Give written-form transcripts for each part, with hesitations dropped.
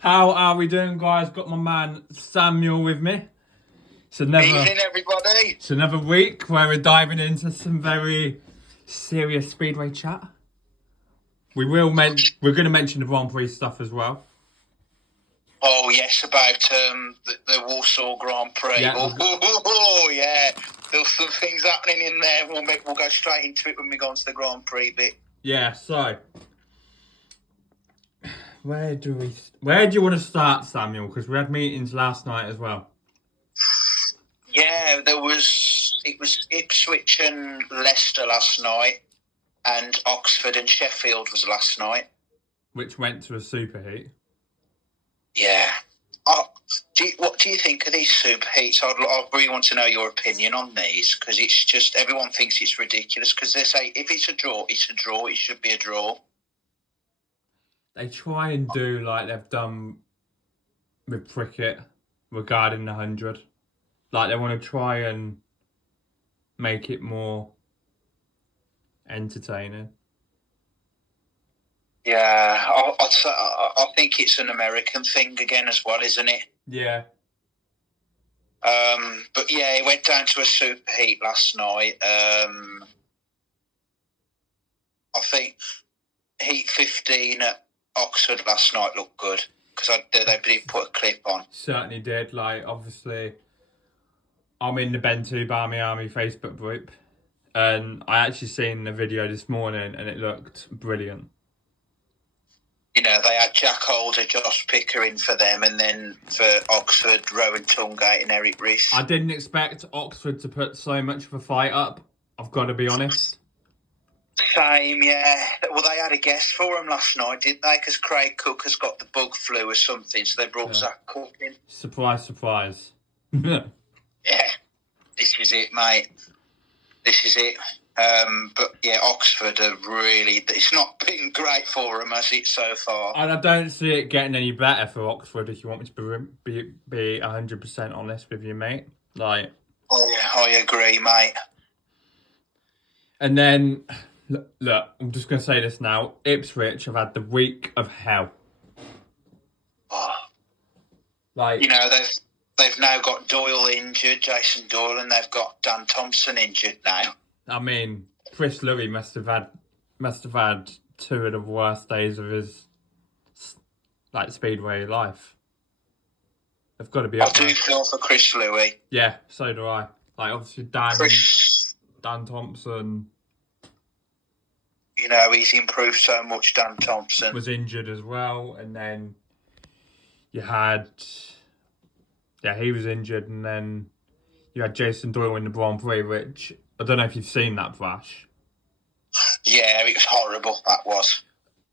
How are we doing, guys? Got my man Samuel with me. Evening, everybody. It's another week where we're diving into some very serious speedway chat. We're going to mention the Grand Prix stuff as well. Oh yes, about the Warsaw Grand Prix. Yeah, Yeah, there's some things happening in there. We'll go straight into it when we go on to the Grand Prix bit. Yeah. So, where do you want to start, Samuel? Because we had meetings last night as well. Yeah, it was Ipswich and Leicester last night, and Oxford and Sheffield was last night, which went to a superheat. Yeah. What do you think of these superheats? I really want to know your opinion on these, because it's just everyone thinks it's ridiculous, because they say if it's a draw, it's a draw. It should be a draw. They try and do like they've done with cricket regarding the 100. Like they want to try and make it more entertaining. Yeah, I think it's an American thing again as well, isn't it? Yeah. But yeah, it went down to a superheat last night. I think Heat 15 at Oxford last night looked good, because they did put a clip on. Certainly did. Like, obviously, I'm in the Ben 2 Barmy Army Facebook group, and I actually seen the video this morning, and it looked brilliant. You know, they had Jack Holder, Josh Picker in for them, and then for Oxford, Rowan Tungate and Eric Riss. I didn't expect Oxford to put so much of a fight up, I've got to be honest. Same, yeah. Well, they had a guest for them last night, didn't they? Because Craig Cook has got the bug flu or something, so they brought Zach Cook in. Surprise, surprise. Yeah, this is it, mate. This is it. But yeah, Oxford are really, it's not been great for them, has it, so far? And I don't see it getting any better for Oxford, if you want me to be 100% honest with you, mate. Like, I agree, mate. And then, look, I'm just going to say this now. Ipswich have had the week of hell. Oh. Like, you know, they've now got Doyle injured, Jason Doyle, and they've got Dan Thompson injured now. I mean, Chris Louis must have had two of the worst days of his speedway life. They've got to be up there. I do feel for Chris Louis. Yeah, so do I. Like, obviously Dan Thompson. You know, he's improved so much. Dan Thompson was injured as well, and then you had he was injured, and then you had Jason Doyle in the Grand Prix, which I don't know if you've seen that crash. Yeah, it was horrible, that was.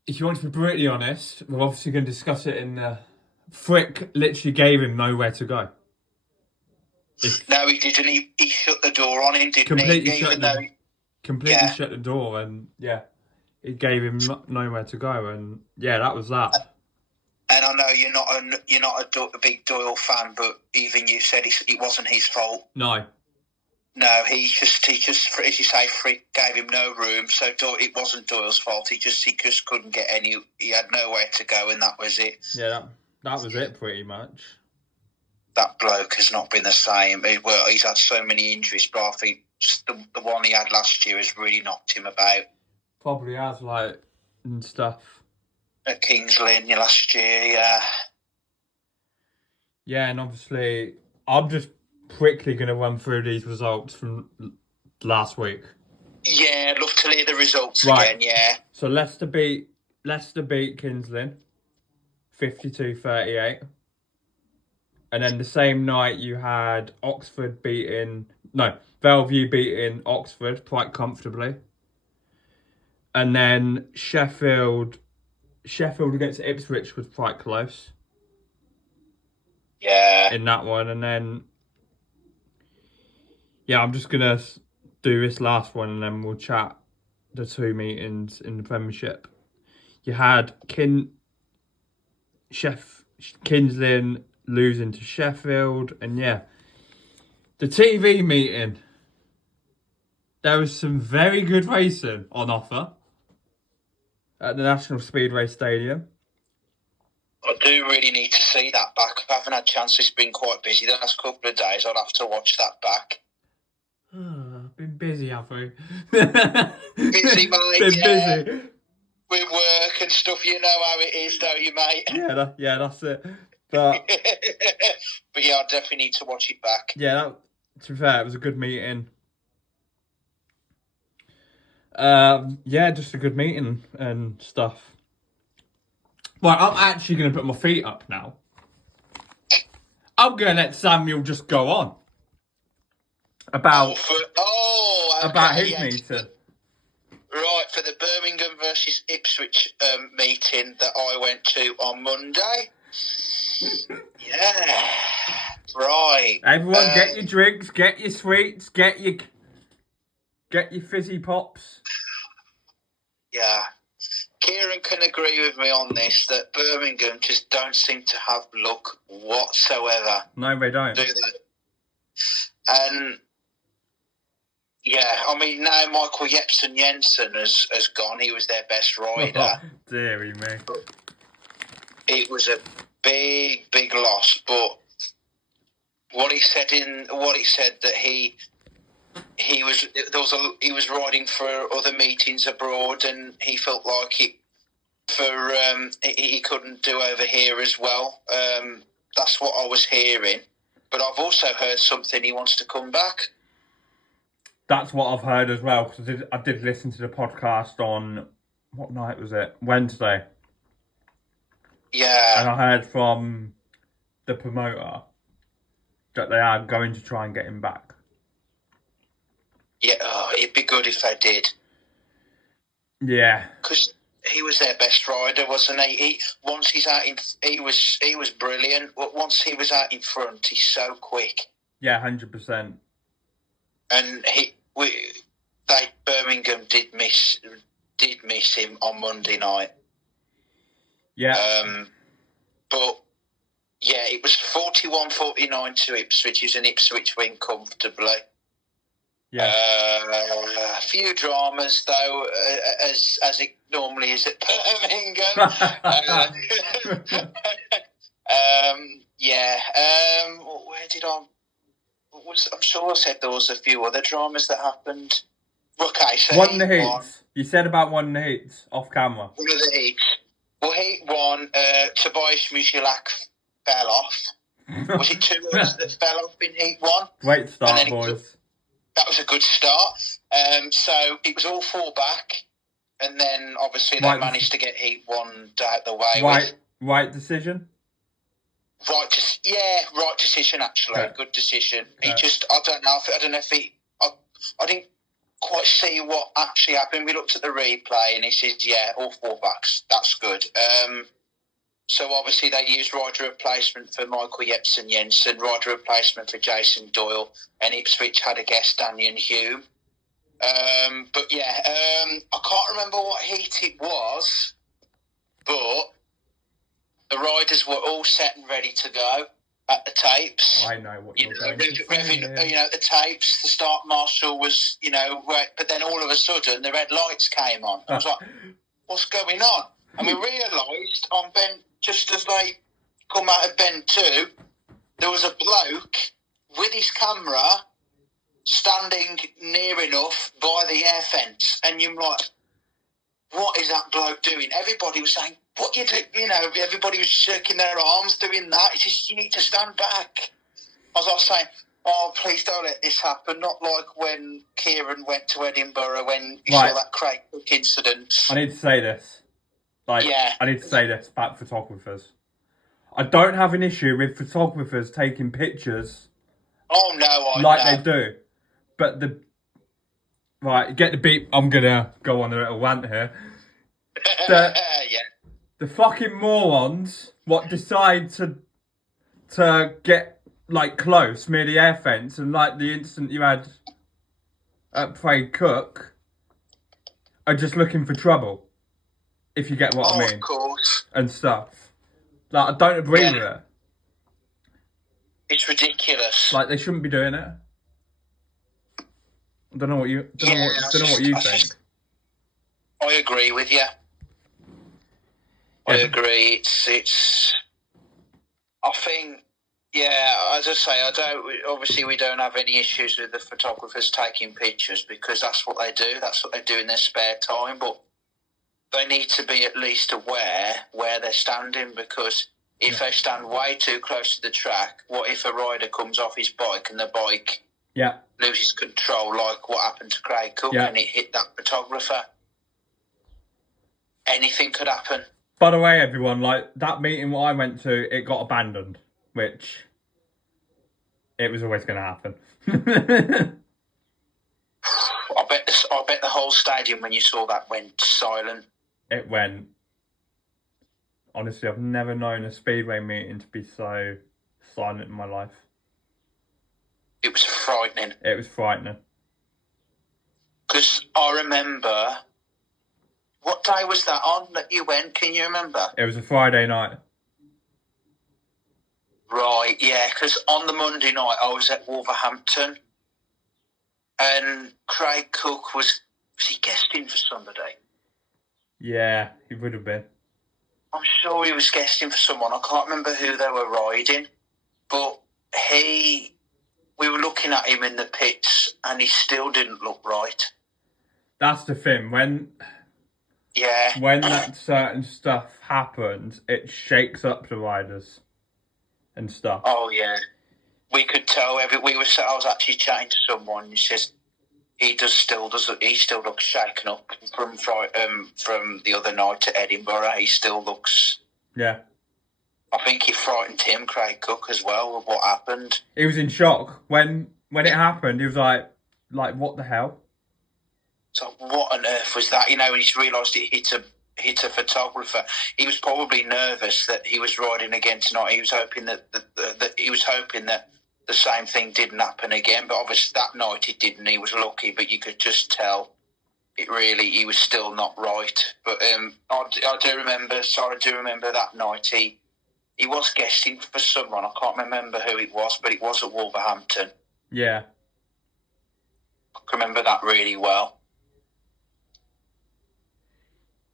If you want to be brutally honest, we're obviously going to discuss it in the... Frick literally gave him nowhere to go. No, he didn't. He shut the door on him, didn't completely he? Completely shut the door, and yeah, it gave him nowhere to go, and yeah, that was that. And I know you're not a big Doyle fan, but even you said it wasn't his fault. No, he just, as you say, Frick gave him no room. So it wasn't Doyle's fault. He just couldn't get any. He had nowhere to go, and that was it. Yeah, that was it pretty much. That bloke has not been the same. Well, he's had so many injuries, but I think the one he had last year has really knocked him about. Probably has, like, and stuff. At Kings Lynn last year, yeah. Yeah, and obviously, I'm just quickly going to run through these results from last week. Yeah, I'd love to hear the results again, yeah. So Leicester beat Kings Lynn 52-38. And then the same night you had Bellevue beating Oxford quite comfortably. And then Sheffield against Ipswich was quite close. Yeah. In that one. And then, yeah, I'm just going to do this last one and then we'll chat the two meetings in the Premiership. You had Kings Lynn losing to Sheffield, and yeah, the TV meeting. There was some very good racing on offer at the National Speedway Stadium. I do really need to see that back. I haven't had a chance. It's been quite busy the last couple of days. I'll have to watch that back. Been busy, have we? Busy, mate. Been yeah. busy. With work and stuff, you know how it is, don't you, mate? Yeah, that's it. But but yeah, I definitely need to watch it back. yeah, to be fair, it was a good meeting. Yeah, just a good meeting and stuff. Well, I'm actually going to put my feet up now. I'm going to let Samuel just go on about his meeting. Right, for the Birmingham versus Ipswich meeting that I went to on Monday. Yeah, right. Everyone, get your drinks, get your sweets, get your fizzy pops. Yeah. Kieran can agree with me on this, that Birmingham just don't seem to have luck whatsoever. No, they don't. Do they? And, yeah, I mean, now Michael Jensen has gone. He was their best rider. Oh, dearie me. It was a big, big loss, but what he said that he was riding for other meetings abroad, and he felt like he couldn't do over here as well. That's what I was hearing, but I've also heard something he wants to come back. That's what I've heard as well, because I did listen to the podcast on, what night was it? Wednesday. Yeah. And I heard from the promoter that they are going to try and get him back. Yeah, it'd be good if they did. Yeah. Because he was their best rider, wasn't he? He was brilliant. But once he was out in front, he's so quick. Yeah, 100%. And Birmingham did miss him on Monday night. Yeah. But yeah, it was 41-49 to Ipswich. It was an Ipswich win comfortably. Yeah. A few dramas though, as it normally is at Birmingham. Where did I'm sure I said there was a few other dramas that happened. Okay, so won the heats. You said about one of the heats off camera. One of the heats. Well, heat one, Tobias Musielak fell off. Was it 2 others that fell off in heat one? Great start, boys. That was a good start. So it was all 4 back, and then obviously they managed to get heat one out the way. Right decision. Right decision. Actually, okay. Good decision. He just, I don't know if I didn't quite see what actually happened. We looked at the replay, and he says, "Yeah, all 4 backs. That's good." So obviously they used rider replacement for Michael Jensen, rider replacement for Jason Doyle, and Ipswich had a guest, Daniel Hume. But yeah, I can't remember what heat it was, but the riders were all set and ready to go at the tapes. I know what you're going to say. The tapes, the start marshal was, but then all of a sudden the red lights came on. I was like, what's going on? And we realised on bend, just as they come out of bend 2, there was a bloke with his camera standing near enough by the air fence, and you're like, what is that bloke doing? Everybody was saying, what you do? Everybody was shaking their arms doing that. He says, you need to stand back. I was saying, oh, please don't let this happen. Not like when Kieran went to Edinburgh when you saw that Craig Cook incident. I need to say this. I need to say this about photographers. I don't have an issue with photographers taking pictures. Oh, no, they do. But get the beep. I'm going to go on a little rant here. The fucking morons decide to get close near the air fence, and the incident you had at Craig Cook are just looking for trouble. If you get what I mean. Of course. And stuff. I don't agree with it. It's ridiculous. They shouldn't be doing it. I don't know what you think. I agree with you. I agree. It's I think, yeah, as I say, obviously we don't have any issues with the photographers taking pictures because that's what they do. That's what they do in their spare time. But they need to be at least aware where they're standing, because if they stand way too close to the track, what if a rider comes off his bike and the bike loses control, like what happened to Craig Cook, and it hit that photographer? Anything could happen. By the way, everyone, like that meeting what I went to, it got abandoned, which it was always going to happen. I bet the whole stadium when you saw that went silent. It went. Honestly, I've never known a speedway meeting to be so silent in my life. It was frightening. It was frightening. Because I remember, what day was that on that you went? Can you remember? It was a Friday night. Right, yeah, because on the Monday night I was at Wolverhampton and Craig Cook was he guesting for somebody? Yeah, he would have been. I'm sure he was guesting for someone. I can't remember who they were riding, but we were looking at him in the pits and he still didn't look right. That's the thing. When that certain stuff happens, it shakes up the riders and stuff. Oh yeah, we could tell. I was actually chatting to someone. He says he still looks shaken up from the other night at Edinburgh. He still looks. Yeah. I think it frightened him, Craig Cook, as well, with what happened. He was in shock when it happened. He was like, what the hell? So what on earth was that? When he's realised it hit a photographer. He was probably nervous that he was riding again tonight. He was hoping that the same thing didn't happen again. But obviously that night it didn't. He was lucky, but you could just tell he was still not right. But I do remember that night he was guesting for someone. I can't remember who it was, but it was at Wolverhampton. Yeah. I can remember that really well.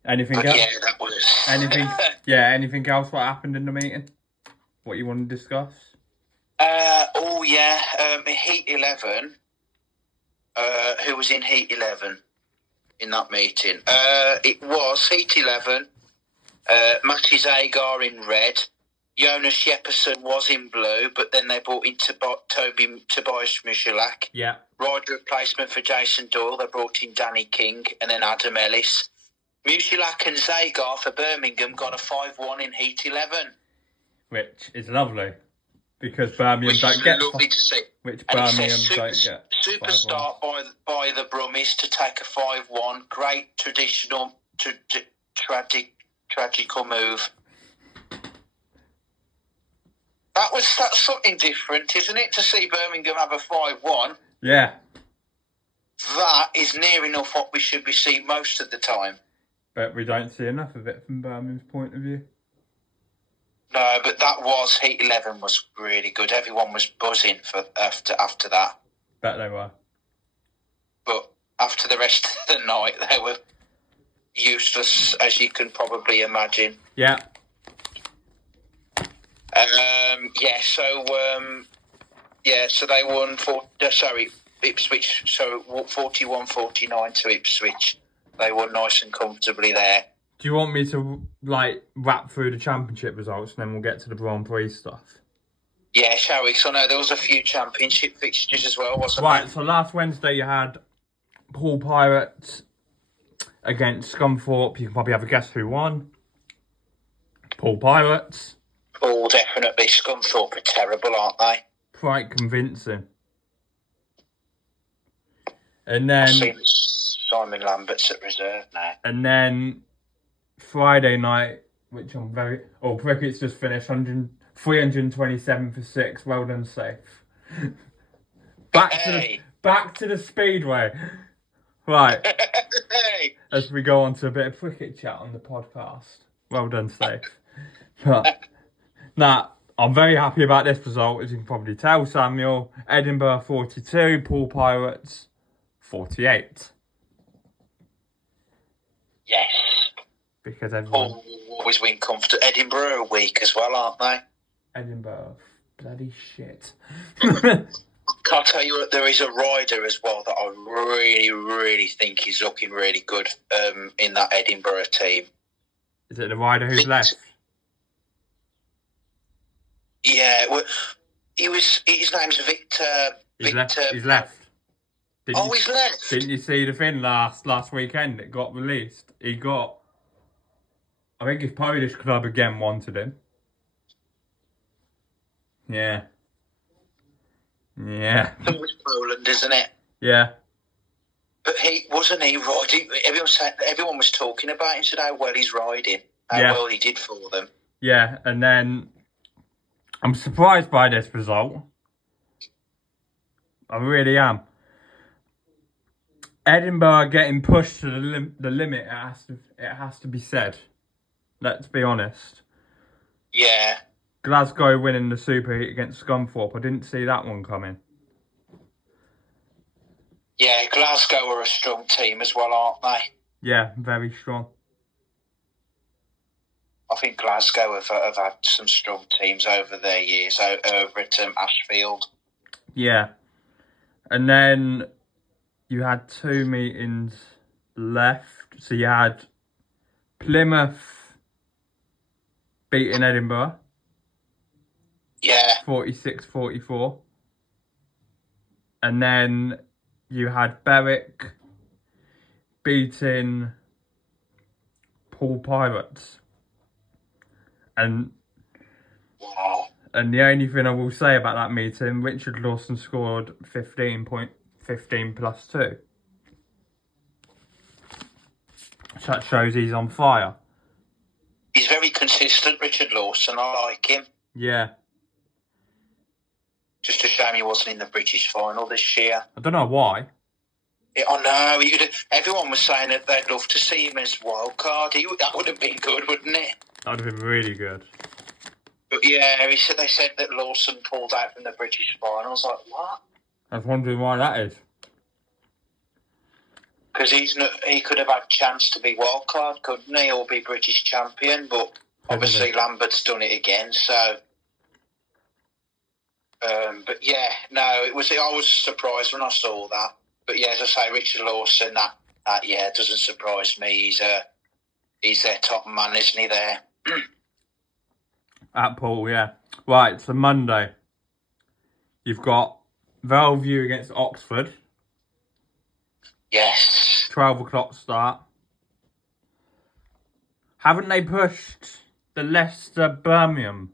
Anything else? Yeah, that was... Anything else what happened in the meeting? What you want to discuss? Heat 11. Who was in Heat 11 in that meeting? It was Heat 11. Matty Zagar in red. Jonas Jepperson was in blue, but then they brought in Tobias Michalak. Yeah. Rider replacement for Jason Doyle. They brought in Danny King and then Adam Ellis. Michalak and Zagar for Birmingham got a 5-1 in Heat 11. Which is lovely. Because Birmingham don't get... lovely to see. Which Birmingham don't get. Super start by the Brummies to take a 5-1. Great traditional, tragical move. That's something different, isn't it? To see Birmingham have a 5-1. Yeah. That is near enough what we should be seeing most of the time. But we don't see enough of it from Birmingham's point of view. No, but Heat 11 was really good. Everyone was buzzing after that. Bet they were. But after the rest of the night, they were useless, as you can probably imagine. Yeah. So they won Ipswich. So 41-49 to Ipswich. They won nice and comfortably there. Do you want me to wrap through the championship results and then we'll get to the Grand Prix stuff? Yeah, shall we? So no, there was a few championship fixtures as well, wasn't there? Right. So last Wednesday you had Paul Pirates against Scunthorpe. You can probably have a guess who won. Paul Pirates. Paul, definitely. Scunthorpe are terrible, aren't they? Quite convincing. And then... I've seen Simon Lambert's at reserve now. And then Friday night, which I'm very... Oh, cricket's just finished. 327 for 6. Well done, safe. Back to the speedway. Right. As we go on to a bit of cricket chat on the podcast. Well done, safe. But, I'm very happy about this result, as you can probably tell, Samuel. Edinburgh 42, Paul Pirates 48. Yes. Because everyone... Paul always win comfortably. Edinburgh are weak as well, aren't they? Edinburgh. Bloody shit. Can't tell you, there is a rider as well that I really, really think is looking really good in that Edinburgh team. Is it the rider who's left? Yeah, well, his name's Victor. He's Victor. left. He's left. He's left. Didn't you see the thing last weekend? It got released. I think his Polish club again wanted him. Yeah. Yeah. It was Poland, isn't it? Yeah. But he riding. Everyone was talking about him today. How well he's riding. How well he did for them. Yeah, and then I'm surprised by this result. I really am. Edinburgh getting pushed to the limit. It has to be said. Let's be honest. Yeah. Glasgow winning the Super Heat against Scunthorpe. I didn't see that one coming. Yeah, Glasgow are a strong team as well, aren't they? Yeah, very strong. I think Glasgow have had some strong teams over their years over at Ashfield. Yeah. And then you had 2 meetings left. So you had Plymouth beating Edinburgh. Yeah. 46-44. And then you had Berwick beating Poole Pirates. And the only thing I will say about that meeting, Richard Lawson scored 15 plus 2. So that shows he's on fire. He's very consistent, Richard Lawson. I like him. Yeah. Just a shame he wasn't in the British final this year. I don't know why. I know. Everyone was saying that they'd love to see him as wild card. That would have been good, wouldn't it? That would have been really good. But yeah, they said that Lawson pulled out from the British final. I was like, what? I was wondering why that is. Because he could have had a chance to be wild card, couldn't he, or be British champion? But obviously Lambert's done it again. So, but yeah, no, I was surprised when I saw that. But yeah, as I say, Richard Lawson, that doesn't surprise me. He's their top man, isn't he? There. At Poole, yeah. Right, so Monday. You've got Bellevue against Oxford. Yes. 12 o'clock start. Haven't they pushed the Leicester Birmingham?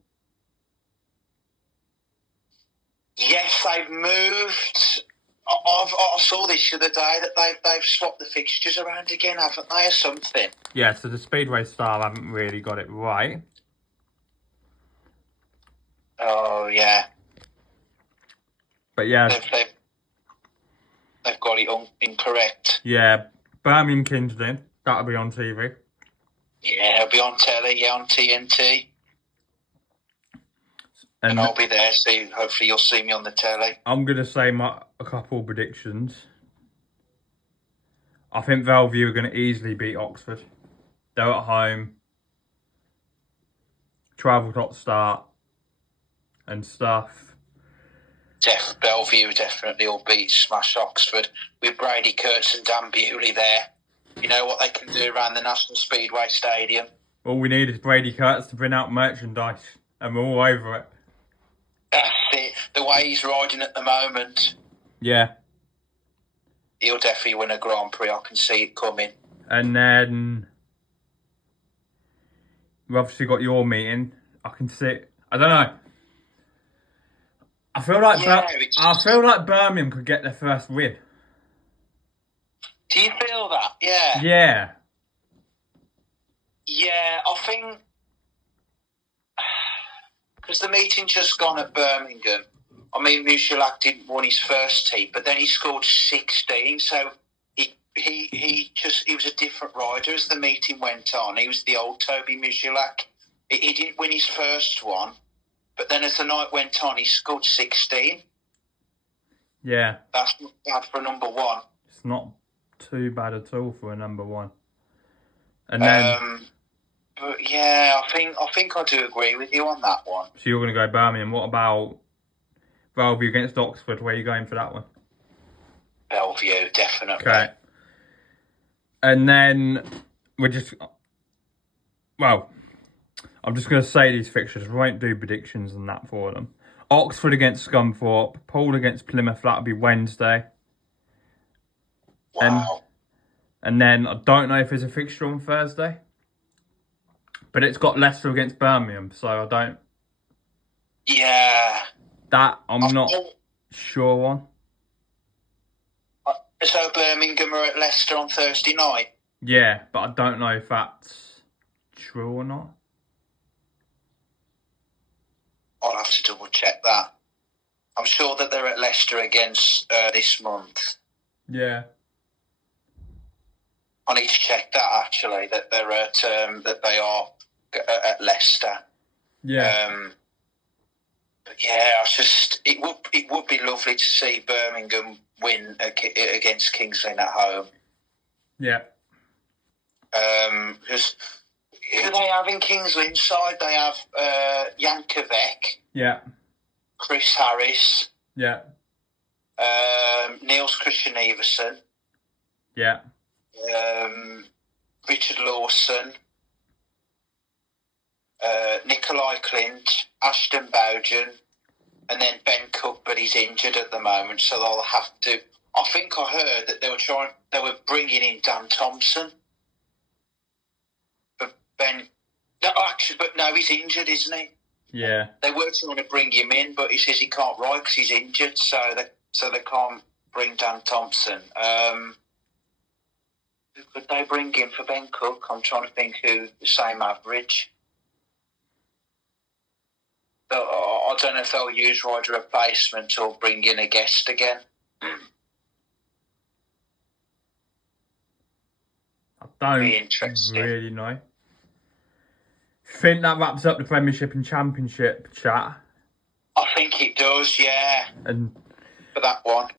Yes, they've moved. I saw this the other day that they've swapped the fixtures around again, haven't they, or something? Yeah, so the Speedway Star haven't really got it right. Oh, yeah. But yeah. They've got it incorrect. Yeah, Birmingham Kingston, that'll be on TV. Yeah, it'll be on telly, on TNT. And I'll be there, so hopefully you'll see me on the telly. I'm going to say a couple predictions. I think Bellevue are going to easily beat Oxford. They're at home. 12 o'clock start and stuff. Bellevue definitely will smash Oxford with Brady Kurtz and Dan Bewley there. You know what they can do around the National Speedway Stadium. All we need is Brady Kurtz to bring out merchandise and we're all over it. That's it. The way he's riding at the moment. Yeah. He'll definitely win a Grand Prix. I can see it coming. And then we've obviously got your meeting. I can see. I don't know. I feel like Birmingham could get their first win. Do you feel that? Yeah. Yeah. Yeah, I think because the meeting just gone at Birmingham. I mean, Musialak didn't win his first heat, but then he scored 16. So he was a different rider as the meeting went on. He was the old Toby Musialak. He didn't win his first one, but then as the night went on, he scored 16. Yeah. That's not bad for a number one. It's not too bad at all for a number one. And then... But yeah, I think I do agree with you on that one. So you're going to go Birmingham. What about Bellevue against Oxford? Where are you going for that one? Bellevue, definitely. Okay. And then we're just... Well, I'm just going to say these fixtures. We won't do predictions and that for them. Oxford against Scunthorpe. Poole against Plymouth. That'll be Wednesday. Wow. And then I don't know if there's a fixture on Thursday. But it's got Leicester against Birmingham. So I don't... Yeah. That I'm not sure on. So Birmingham are at Leicester on Thursday night? Yeah, but I don't know if that's true or not. I'll have to double check that. I'm sure that they're at Leicester against this month. Yeah. I need to check that actually. That they're at that they are at Leicester. Yeah. But yeah, it would be lovely to see Birmingham win against Kings Lynn at home. Yeah. Because who they have in Kings Lynn side? They have Jankovic. Yeah. Chris Harris. Yeah. Niels Christian Everson. Yeah. Richard Lawson. Nikolai Clint. Ashton Bowden. And then Ben Cook, but he's injured at the moment, so they'll have to... I think I heard that they were bringing in Dan Thompson. But Ben... No, actually, but no, he's injured, isn't he? Yeah. They were trying to bring him in, but he says he can't ride because he's injured, so they can't bring Dan Thompson. Who could they bring in for Ben Cook? I'm trying to think who the same average. I don't know if they'll use rider replacement or bring in a guest again. I don't really know. Think that wraps up the Premiership and Championship chat. I think it does, yeah. And for that one.